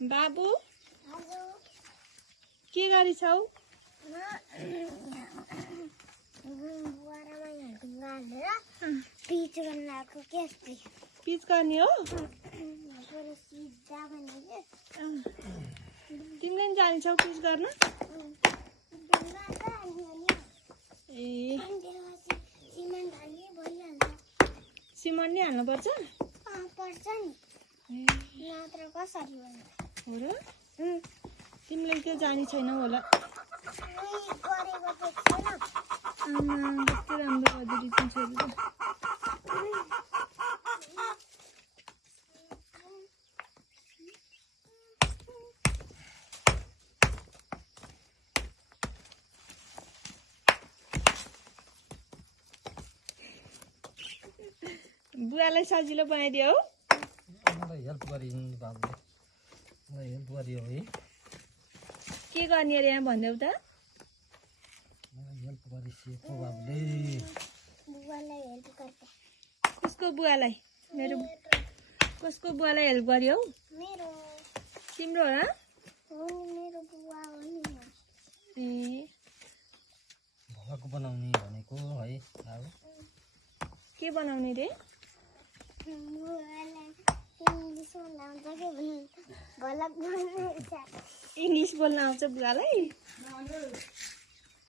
बाबु के गरिछौ? पिच गर्ने हो? तिमीले नि जान्छौ पिच गर्न? ए सिमेन्ट नि हाल्नुपर्छ? पर्छ नि। नत्र कसरी गर्ने? हो र? तिमीले त्यो जानी छैनौ होला। गरेको त छैन। आमा कति राम्रो गर्दै रहेछन् छोरीले। बुवालाई सजिलो बनाइदियो हौ। मलाई हेल्प गरिन् बाबुले। मलाई हेल्प गरियो है। के गर्ने अरे यहाँ भन्देऊ त? मलाई हेल्प गरिसिएको बाबुले। बुवालाई हेल्प गर्छ। कसको बुवालाई? मेरो कसको बुवालाई हेल्प गर्यो हौ? मेरो तिम्रो हो र? हो मेरो बुवा हो नि। ए भलक बनाउने भनेको है अब के बनाउने रे? बुवालाई इङ्ग्लिस बोल्न आउँछ के भलक बनाउँछ। इङ्ग्लिस बोल्न आउँछ बुवालाई?